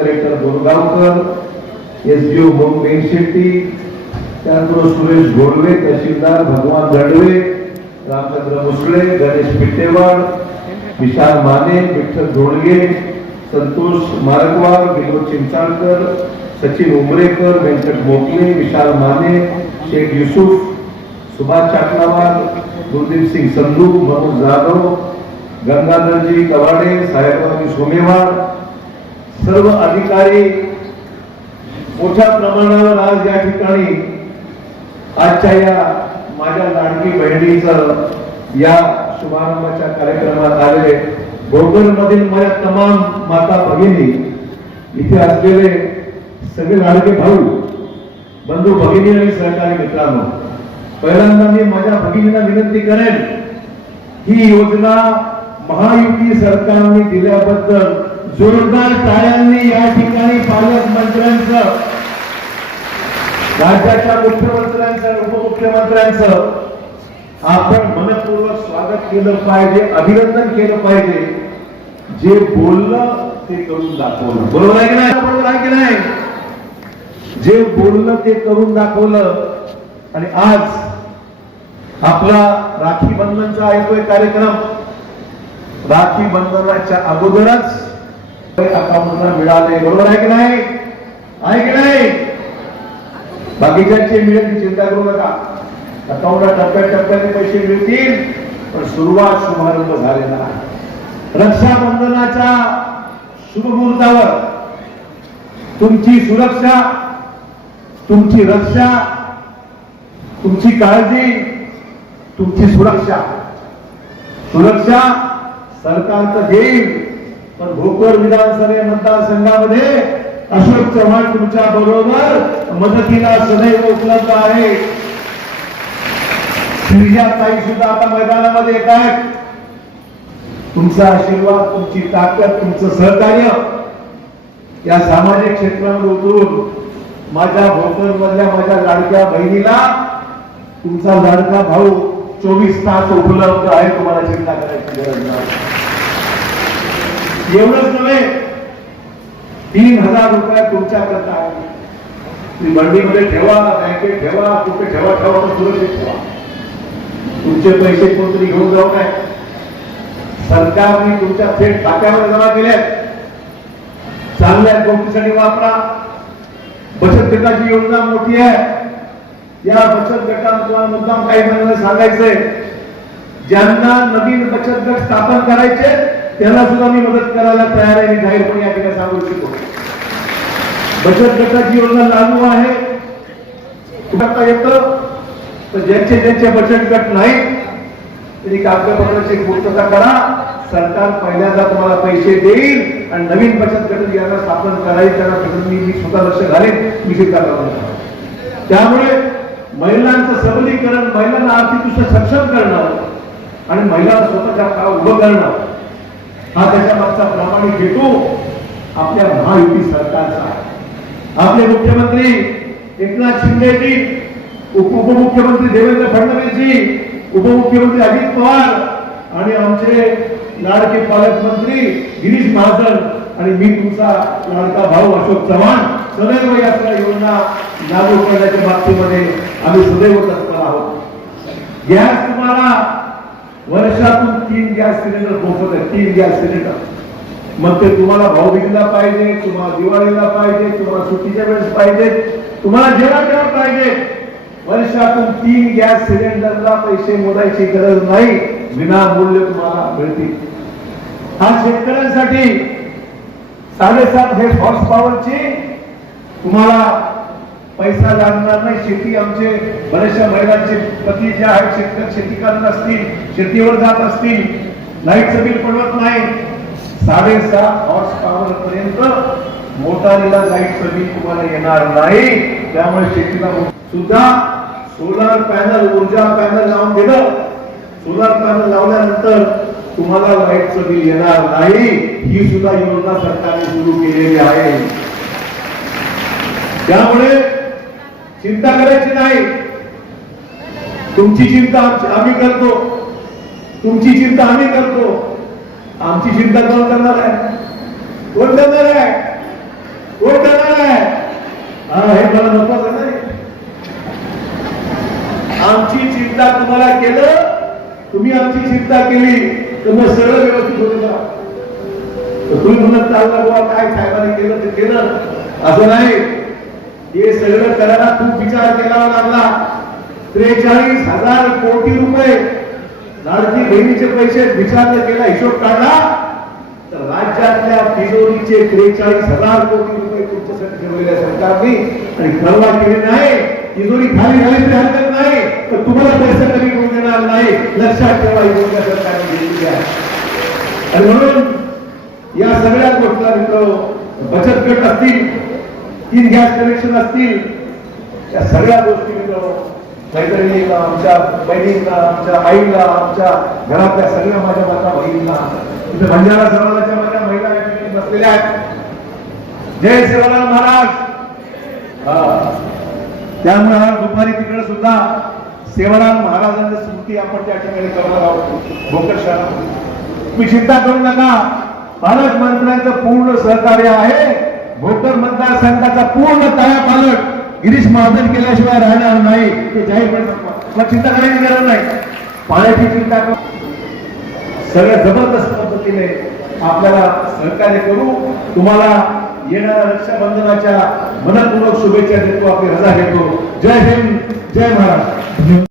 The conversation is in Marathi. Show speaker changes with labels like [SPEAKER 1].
[SPEAKER 1] Collector Borgaonkar S D O Shetty त्यानंतर सुरेश घोडवे तहसीलदार भगवान दडवे रामचंद्र मुसळे गणेश पिट्टेवाड विशाल माने विठ्ठल धोडगे संतोष मारकवार विनोद चिंचाळकर सचिन उमरेकर व्यंकट मोकले विशाल माने शेख युसुफ सुभाष चाकलावार गुरदीप सिंग संधू मनोज जाधव गंगाधरजी कवाडे साहेबरावजी सोमेवार सर्व अधिकारी मोठ्या प्रमाणावर आज या ठिकाणी आजच्या या माझ्या लाडकी बहिणीचं या शुभारंभाच्या कार्यक्रमात आलेले भोकर मधील माझ्या तमाम माता भगिनी इथे असलेले सगळे लाडके भाऊ बंधू भगिनी आणि सहकारी मित्रांनो पहिल्यांदा मी माझ्या भगिनींना विनंती करेन ही योजना महायुती सरकारने दिल्याबद्दल जोरदार टाळ्यांनी या ठिकाणी पालकमंत्र्यांचं राज्याच्या मुख्यमंत्र्यांचं उपमुख्यमंत्र्यांचं आपण मनपूर्वक स्वागत केलं पाहिजे अभिनंदन केलं पाहिजे. जे बोललं ते करून दाखवलं. बरोबर आहे की नाही? बरोबर आहे की नाही? जे बोललं ते करून दाखवलं. आणि आज आपला राखी बंधनचा ऐकतोय कार्यक्रम. राखी बंधनाच्या अगोदरच अकाउंटला मिळाले बरोबर आहे की नाही? आहे की नाही? बाकीच्यांची मिळेल चिंता करू नका. अकाउंटला टप्प्याटप्प्याने पैसे मिळतील पण सुरुवात शुभारंभ झालेला रक्षाबंधनाच्या शुभमुहूर्तावर तुमची सुरक्षा तुमची रक्षा तुमची काळजी तुमची सुरक्षा. सुरक्षा सरकारचं देईल पण भोकर विधानसभे मतदारसंघामध्ये अशोक चव्हाण तुमच्या बरोबर मदतीला सदैव उपलब्ध आहे. ताई सुद्धा आता मैदानामध्ये येत आहेत. तुमचा आशीर्वाद तुमची ताकद तुमचं सहकार्य या सामाजिक क्षेत्रामध्ये उतरून माझ्या भोकर मधल्या माझ्या लाडक्या बहिणीला तुमचा लाडका भाऊ चोवीस तास उपलब्ध आहे तुम्हाला चिंता करायची गरज नाही. एवढंच नव्हे. तीन हजार रुपये तुमच्या करता आहे तुम्ही मंडीमध्ये ठेवा बँकेत ठेवा कुठे ठेवा ठेवा सुरक्षित ठेवा. तुमचे पैसे कोणतरी घेऊन जाऊ नये. सरकारने तुमच्या थेट खात्यामध्ये जमा केले चांगल्या गोष्टीसाठी वापरा. बचत गटाची योजना मोठी आहे. या बचत गटात तुम्हाला मुद्दाम काही सांगायचंय. ज्यांना नवीन बचत गट स्थापन करायचे त्यांना सुद्धा मी मदत करायला तयार आहे मी जाहीरपणे या ठिकाणी सांगू इच्छितो. बचत गटाची योजना लागू आहे. करता येतं? तर ज्यांचे ज्यांचे बचत गट नाही त्यांनी कागदपत्राची पूर्तता करा सरकार पहिल्यांदा तुम्हाला पैसे देईल आणि नवीन बचत गट यांना स्थापन करायची त्यांना प्रथम मी मी स्वतः लक्ष घालेन मी चिंता करणार त्यामुळे महिलांचं सबलीकरण महिलांना आर्थिकदृष्ट्या सक्षम करणं आणि महिला स्वतःच्या काळ उभं करणं हा त्याच्या मागचा प्रामाणिक हेतू आपल्या महायुती सरकारचा आपले मुख्यमंत्री एकनाथ शिंदेजी उप उपमुख्यमंत्री देवेंद्र फडणवीसजी उपमुख्यमंत्री अजित पवार आणि आमचे लाडके पालकमंत्री गिरीश महाजन आणि मी तुमचा लाडका भाऊ अशोक चव्हाण सदैव यात्रा योजना लागू करण्याच्या बाबतीमध्ये आम्ही सदैव तत्पर आहोत. गॅस तुम्हाला वर्षातून तीन गॅस सिलेंडर पोहोचत आहे तीन गॅस सिलेंडर. मग ते तुम्हाला भाऊबीजीला पाहिजे तुम्हाला दिवाळीला पाहिजे तुम्हाला सुट्टीच्या वेळेस पाहिजे तुम्हाला जेव्हा जेव्हा पाहिजे. वर्षातून तीन गॅस सिलेंडरला पैसे मोजायची गरज नाही विनामूल्य तुम्हाला मिळतील. हा शेतकऱ्यांसाठी साडेसात हे हॉर्स पॉवरची तुम्हाला पैसा लागणार नाही. शेती आमचे बऱ्याचशा महिलांचे पती जे आहेत शेतकरी शेती करत असतील शेतीवर जात असतील लाईटचं बिल पडवत नाही. साडेसहा हॉर्स पॉवर पर्यंत मोटारीला लाईटचं बिल तुम्हाला येणार नाही. त्यामुळे शेतीला सुद्धा सोलार पॅनल ऊर्जा पॅनल लावून दिलं. सोलार पॅनल लावल्यानंतर तुम्हाला लाईटचं बिल येणार नाही. ही सुद्धा योजना सरकारने सुरू केलेली आहे. त्यामुळे चिंता करायची नाही. तुमची चिंता आम्ही करतो. तुमची चिंता आम्ही करतो. आमची चिंता कोण करणार आहे? कोण करणार आहे? आम्हाला महत्वाचं नाही आमची चिंता तुम्हाला केलं तुम्ही आमची चिंता केली तर मग सगळं व्यवस्थित होईल का तर तुम्ही म्हणत चालला बाबा काय साहेबांनी केलं ते केलं. असं नाही. हे सगळं करायला खूप विचार केला लागला. त्रेचाळीस हजार कोटी रुपये लाडकी बहिणीचे पैसे विचार केला हिशोब काढला. तर राज्यातल्या तिजोरीचे त्रेचाळीस हजार कोटी रुपये तुमच्यासाठी ठेवलेल्या सरकारने. आणि परवा केली नाही. तिजोरी खाली झाली तरी हरकत नाही. तर तुम्हाला पैसे कमी करून देणार नाही. लक्षात ठेवा ही योजना सरकारने घेतलेली आहे. आणि म्हणून या सगळ्या गोष्टीला मित्र बचत गट असतील तीन गॅस कनेक्शन असतील या सगळ्या गोष्टी मित्र मैत्रिणीला आमच्या बहिणींना आमच्या आईला आमच्या घरातल्या सगळ्या माझ्या माझ्या बहिणींना इथे बंजारा समाजाच्या माझ्या महिला या ठिकाणी बसलेल्या आहेत. जय शिवराम महाराज. हा. त्यामुळे आज दुपारी तिकडे सुद्धा सेवाराम महाराजांची स्मृती आपण त्या ठिकाणी करणार आहोत. भोकरशाला तुम्ही चिंता करू नका. पालकमंत्र्यांचं पूर्ण सहकार्य आहे. भोकर मतदारसंघाचा पूर्ण तळा पालट गिरीश महाजन केल्याशिवाय राहणार नाही. ते जाहीरपणे चिंता करायची गरज नाही. पाण्याची चिंता कर. सगळ्या जबरदस्त पद्धतीने आपल्याला सहकार्य करू. तुम्हाला येणाऱ्या रक्षाबंधनाच्या मनपूर्वक शुभेच्छा देतो आपली रजा घेतो. जय हिंद जय महाराष्ट्र.